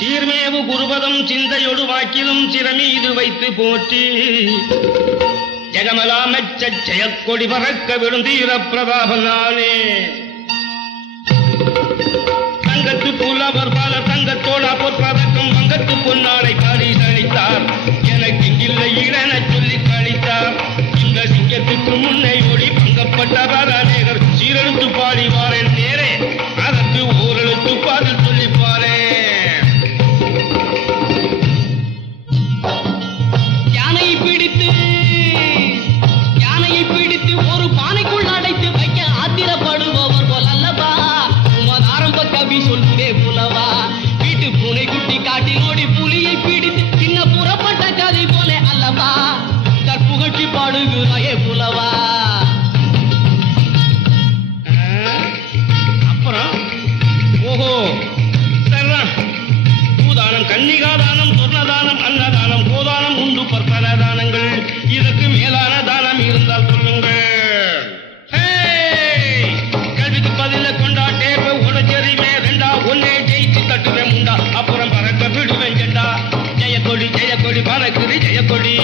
சீர்மேவு குருபதம் சிந்தையொடு வாக்கிலும் சிறமீது வைத்து போற்றி ஜெகமலாமெச்ச ஜெயக்கொடி பறக்க விழுந்தீர பிரதாபனானே தங்கத்து புலவர் பல தங்கத்தோடா பொற்பதற்கும் வங்கத்து பொன்னாடை பரிசளித்தார் எனக்கு இங்கில்லை இடன சொல்லி கழித்தார் இந்த சிங்கத்துக்கு முன்னை ஒளி பங்கப்பட்டவர் அநேகர் சீரெழுத்து பாடிவாரேன் நேரே அதற்கு ஓரெழுத்து பாடல் சொல்லிப்பாரே யானையை பிடித்து ஒரு பானைக்குள் அடைத்து வைக்க ஆத்திரப்படுபவர் போல் அல்லவா உமது ஆரம்ப கவி சொல்லுதே புலவா வீட்டு பூனை குட்டி காட்டில் ஓடி புலியை பிடித்து சின்ன புறப்பட்ட கதை போல அல்லவா கற்புகட்சி பாடுகிறாயே புலவா அப்புறம் ஓஹோ சரிதான் பூதானம் கன்னிகாதானம் சொர்ணதானம் அன்னதானம் கோதானம் உண்டு பற்பல தானங்கள் இதற்கு மேலான தானம் இருந்தால் சொல்லுங்கள் கல்விக்கு பதில கொண்டா டேப்ப உடச்செறிவே ரெண்டா ஒன்னே ஜெயிச்சு தட்டுவேன் உண்டா அப்புறம் பறக்க விடுவேன் ஜெண்டா ஜெயக்கொடி ஜெயக்கொடி பறக்குது ஜெயக்கொடி